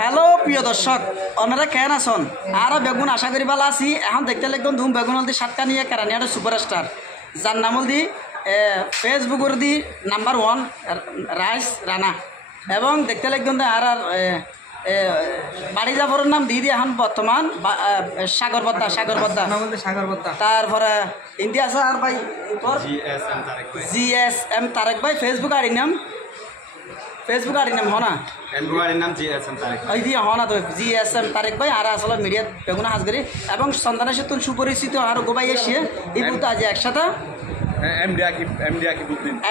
Hello প্রিয় দর্শক, ওনারা কেন আসন আর বেগুন আশা করি ভালো আছি। এখন দেখতে লাগবেন ধুম বেগুন হলদি সাতটা নিয়ে কেরানি একটা সুপারস্টার যার নাম হলদি ফেসবুকের দি নাম্বার 1 রাইস রানা এবং দেখতে লাগবেন আর বাড়ি যাবরের নাম দিদি এখন বর্তমান সাগর বদ্দা তারপরে ইন্ডিয়া আছে আর ভাই GSM তারেক ভাই ফেসবুক আড়ি নাম হনা হনা তো GSM তারেক ভাই আর আসলে মিডিয়া বেগুনা হাজগরি এবং সন্তানের সাথে সুপরিচিত আর গোবাই এসে এই বুধ আজ একসাথে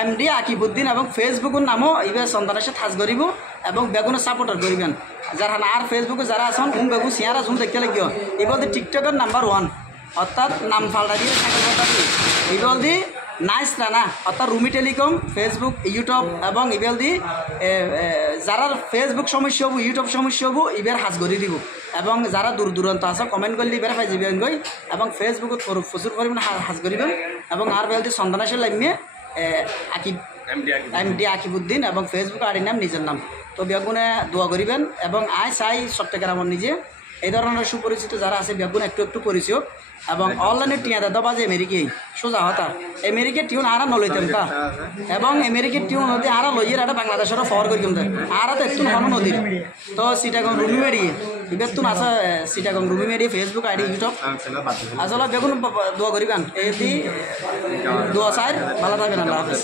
MD আকিবুদ্দিন এবং ফেসবুকের নামও এইভাবে সন্তানের সাথে হাজ করিব এবং বেগুনের সাপোর্টার করিবেন যারা আর ফেসবুকে যারা আছেন বেগুন সিয়ারা জুম দেখতে লাগিও এই বলতে টিকটকের নাম্বার 1 অর্থাৎ নাম ফাল্টা দিয়ে এই বলতে নাইস রানা অর্থাৎ রুমি টেলিকম ফেসবুক ইউটিউব এবং ইবেল দি যারা ফেসবুক সমস্যা হবো ইউটিউব সমস্যা হবো ইবের হাজ করে দিব এবং যারা দূর দূরান্ত আছে কমেন্ট করলে ইবের পাই যাবেন গই এবং ফেসবুকত প্রচুর পরিমাণে হাজ করিবেন এবং আর বেলদি সন্তানাশের লাইমে MD আকিবুদ্দিন এবং ফেসবুক আড়ি নাম নিজের নাম তো বেগুনে দোয়া করিবেন এবং চাই চট্টগ্রামের নিজে এই ধরনের সুপরিচিত যারা আছে বেগুন একটু পরিচয় এবং অনলাইনে টিয়া দাদা বাজে আমেরিকাই সোজা হতা আমেরিকার টিউন আরা নলইতাম তা এবং আমেরিকার টিউন নদী আরা লইয়ের একটা বাংলাদেশেরও ফর করি কিন্তু আরা তো একটু হন নদীর তো সিটাগং রুমি মেরিয়ে এবার তুন আছে সিটাগং রুমি মেরিয়ে ফেসবুক আইডি ইউটিউব আসলে বেগুন দোয়া করিবেন এই দোয়া চাই ভালো থাকবেন আল্লাহ হাফেজ।